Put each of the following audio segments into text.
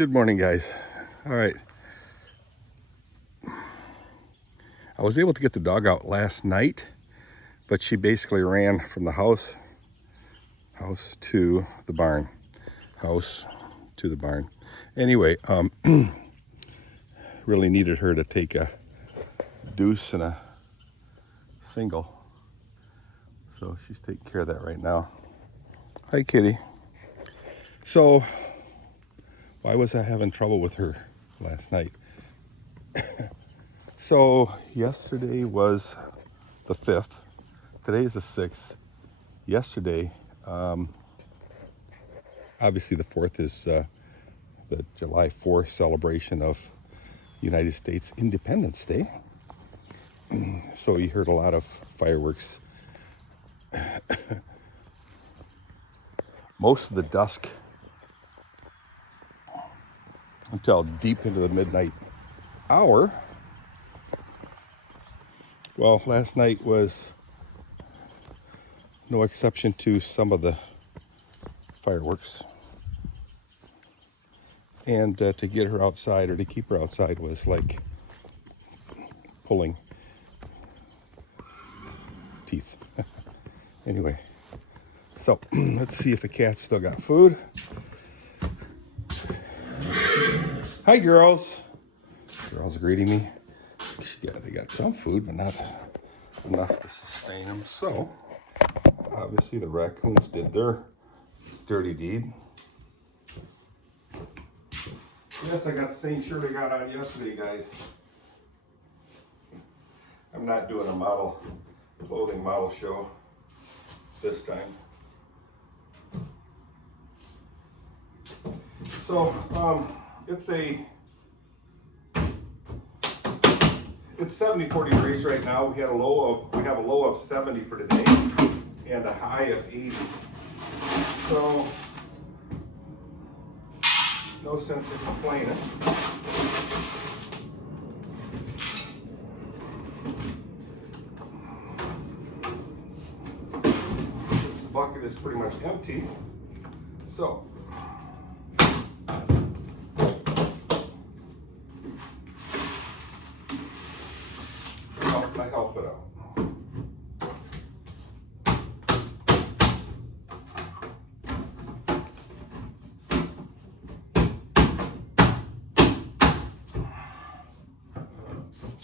Good morning, guys. All right. I was able to get the dog out last night, but she basically ran from the house to the barn. House to the barn. Anyway, really needed her to take a deuce and a single. So she's taking care of that right now. Hi, kitty. So, why was I having trouble with her last night? So, yesterday was the 5th. Today is the 6th. Yesterday, obviously the 4th is the July 4th celebration of United States Independence Day. So you heard a lot of fireworks. Most of the dusk until deep into the midnight hour. Well, last night was no exception to some of the fireworks. And to get her outside or to keep her outside was like pulling teeth. Anyway, so let's see if the cat's still got food. Hi, girls. Girls are greeting me. Yeah, they got some food, but not enough to sustain them. So, obviously the raccoons did their dirty deed. Yes, I got the same shirt I got on yesterday, guys. I'm not doing a clothing model show this time. So, it's 74 degrees right now. We have a low of 70 for today and a high of 80. So no sense in complaining. This bucket is pretty much empty. So I help it out.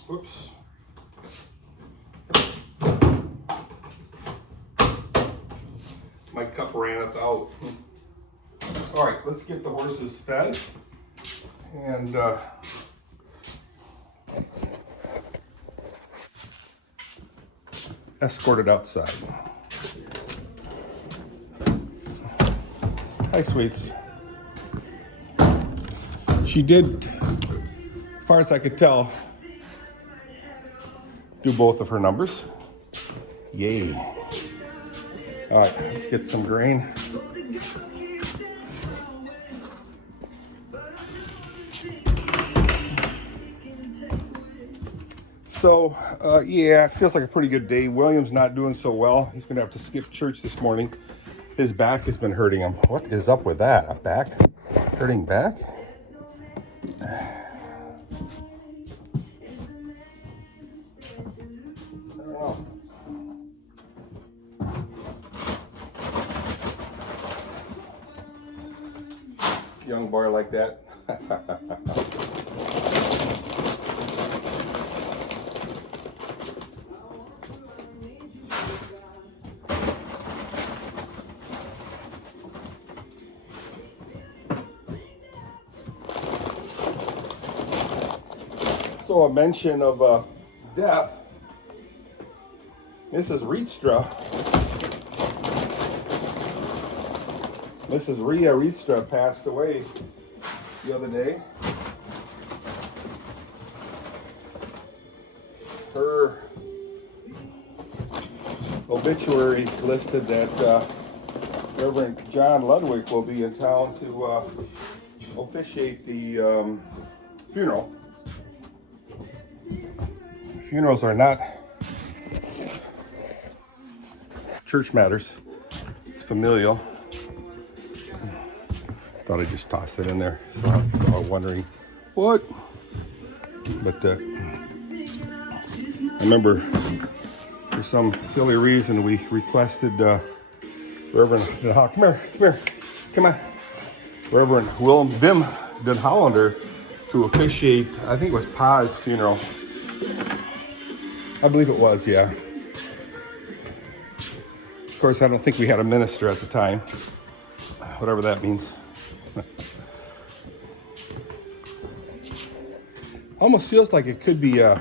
Whoops. My cup ran out. All right, let's get the horses fed and escorted outside. Hi, sweets. She did, as far as I could tell, do both of her numbers. Yay. All right, let's get some grain. So, yeah, it feels like a pretty good day. William's not doing so well. He's going to have to skip church this morning. His back has been hurting him. What is up with that? A back? Hurting back? I don't know. Young boy like that. So a mention of death. Mrs. ReetStra. Mrs. ReetStra passed away the other day. Her obituary listed that Reverend John Ludwig will be in town to officiate the funeral. Funerals are not church matters. It's familial. Thought I'd just toss it in there. So I'm wondering what. But I remember for some silly reason we requested Reverend Haaf, come here, come on. Reverend Wim Den Hollander to officiate, I think it was Pa's funeral. I believe it was, yeah. Of course, I don't think we had a minister at the time, whatever that means. Almost feels like it could be a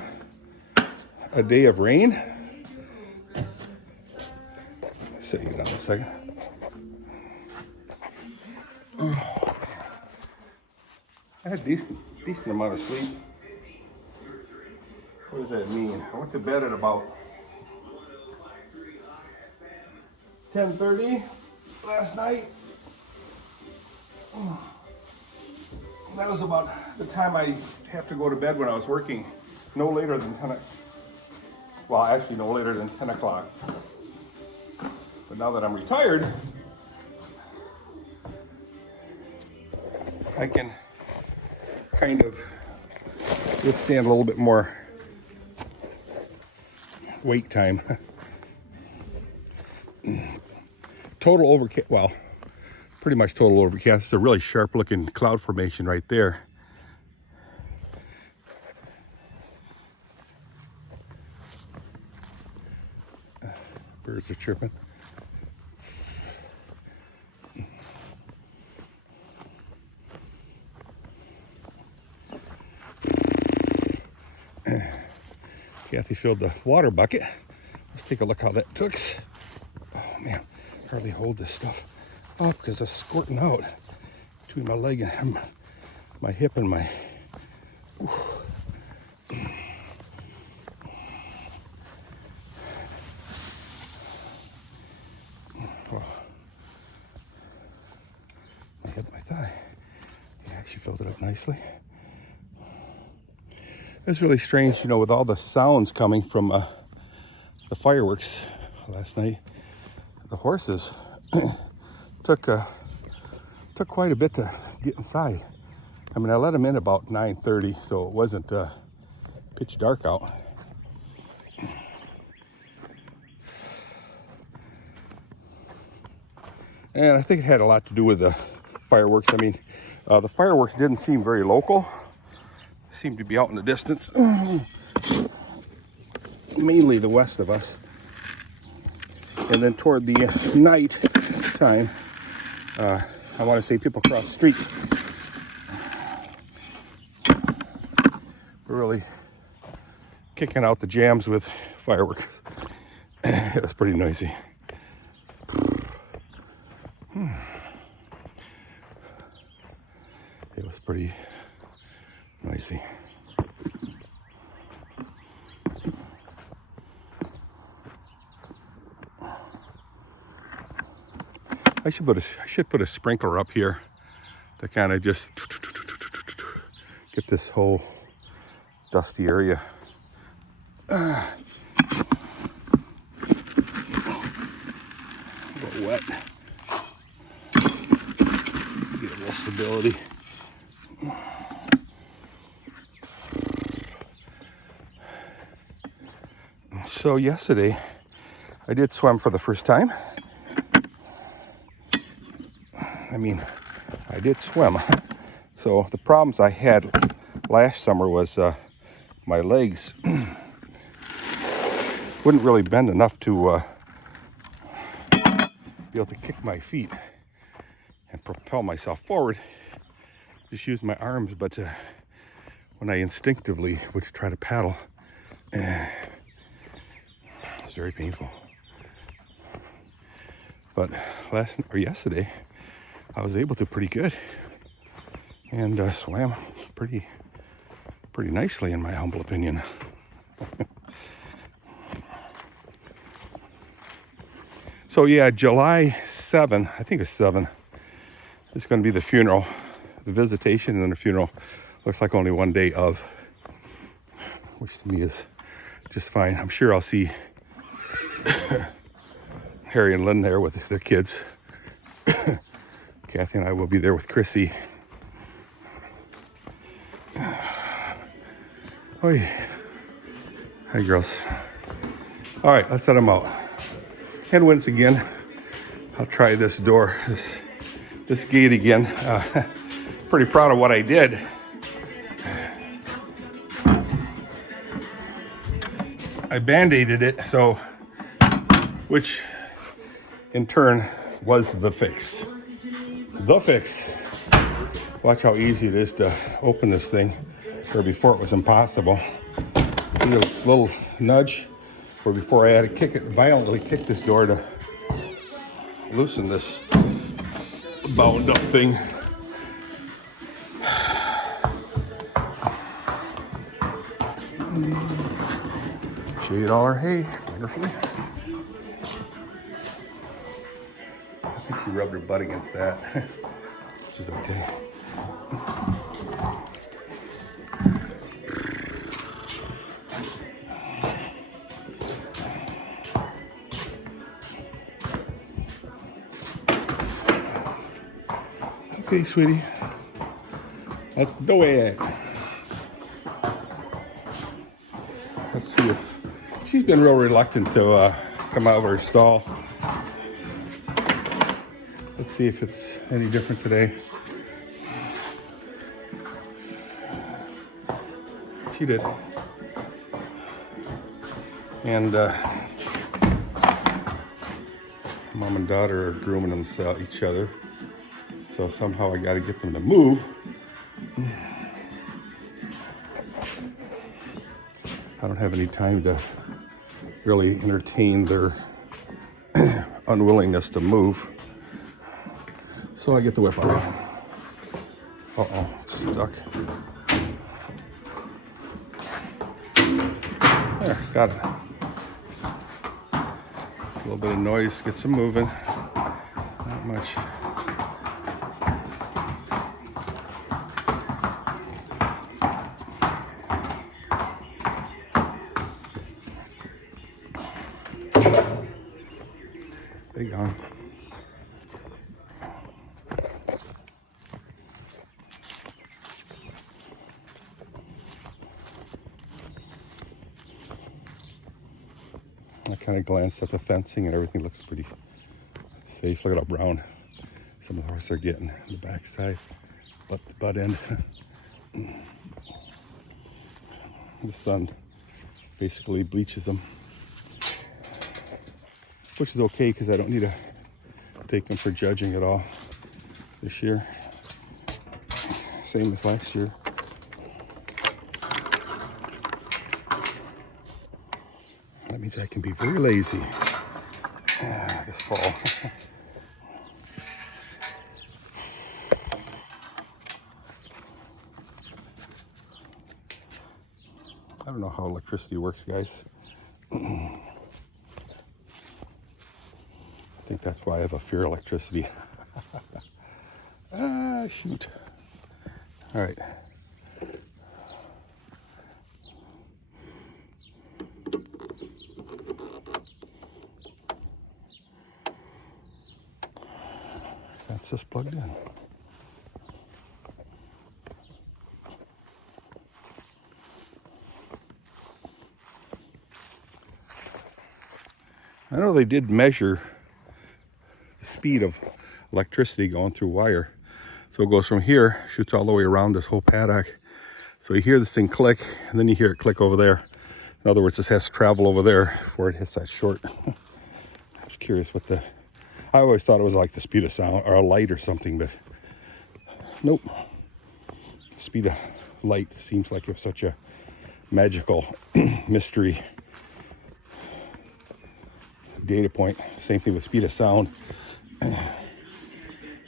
day of rain. Set you down a second. I had a decent amount of sleep. What does that mean? I went to bed at about 10:30 last night. That was about the time I have to go to bed when I was working. No later than 10 o'clock. Well, actually no later than 10 o'clock. But now that I'm retired, I can kind of withstand a little bit more wake time. Total overcast, well, pretty much total overcast. It's a really sharp looking cloud formation right there. Birds are chirping. Kathy filled the water bucket. Let's take a look how that looks. Oh man, hardly hold this stuff up because it's squirting out between my leg and my hip and my. Well, my hip, my thigh. Yeah, she filled it up nicely. It's really strange, you know, with all the sounds coming from the fireworks last night. The horses took quite a bit to get inside. I mean, I let them in about 9:30, so it wasn't pitch dark out. And I think it had a lot to do with the fireworks. I mean, the fireworks didn't seem very local. Seemed to be out in the distance, mainly the west of us. And then toward the night time, I want to say people across the street were really kicking out the jams with fireworks. It was pretty noisy. It was pretty noisy. I should put a sprinkler up here to kind of just get this whole dusty area. A little wet. Get a little stability. So yesterday, I did swim for the first time. I mean, I did swim. So the problems I had last summer was my legs wouldn't really bend enough to be able to kick my feet and propel myself forward. Just use my arms, but when I instinctively would try to paddle, it's very painful. But yesterday, I was able to pretty good, and swam pretty nicely, in my humble opinion. So yeah, July 7, I think it's 7, is going to be the funeral, the visitation, and then the funeral. Looks like only one day of, which to me is just fine. I'm sure I'll see Harry and Lynn there with their kids. Kathy and I will be there with Chrissy. Oi. Hi, girls. All right, let's let them out. And once again, I'll try this door, this gate again. Pretty proud of what I did. I band-aided it, so, which in turn was the fix. The fix. Watch how easy it is to open this thing, where before it was impossible. See a little nudge, where before I had to kick it, violently kick this door to loosen this bound up thing. She ate all her hay, wonderfully. I think she rubbed her butt against that, which is okay. Okay, sweetie. Let's do it. Let's see if she's been real reluctant to come out of her stall. Let's see if it's any different today. She did. And mom and daughter are grooming themselves, each other. So somehow I got to get them to move. I don't have any time to really entertain their unwillingness to move. So I get the whip out. Uh-oh, it's stuck. There, got it. Just a little bit of noise, get some moving. Not much. They gone. I kind of glanced at the fencing and everything looks pretty safe. Look at how brown some of the horses are getting on the backside, but the butt end. The sun basically bleaches them, which is okay because I don't need to take them for judging at all this year. Same as last year. That means I can be very lazy this fall. I don't know how electricity works, guys. I think that's why I have a fear of electricity. Shoot. All right. That's just plugged in. I know they did measure the speed of electricity going through wire. So it goes from here, shoots all the way around this whole paddock. So you hear this thing click, and then you hear it click over there. In other words, this has to travel over there before it hits that short. I was curious what the... I always thought it was like the speed of sound or a light or something, but nope. The speed of light seems like it's such a magical mystery data point. Same thing with speed of sound.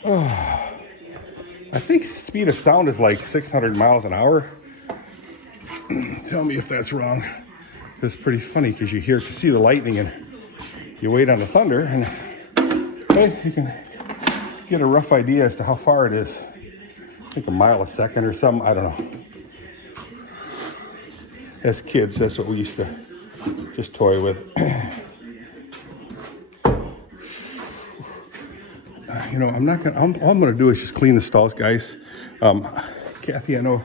I think speed of sound is like 600 miles an hour. Tell me if that's wrong. It's pretty funny because you see the lightning and you wait on the thunder and hey, you can get a rough idea as to how far it is. I think a mile a second or something. I don't know. As kids, that's what we used to just toy with. you know, I'm not gonna. All I'm gonna do is just clean the stalls, guys. Kathy, I know,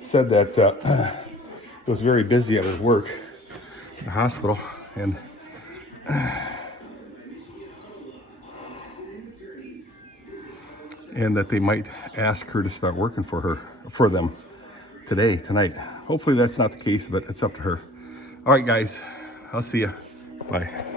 said that it was very busy at his work, at the hospital, and that they might ask her to start working for them tonight. Hopefully that's not the case, but it's up to her. All right, guys, I'll see you. Bye.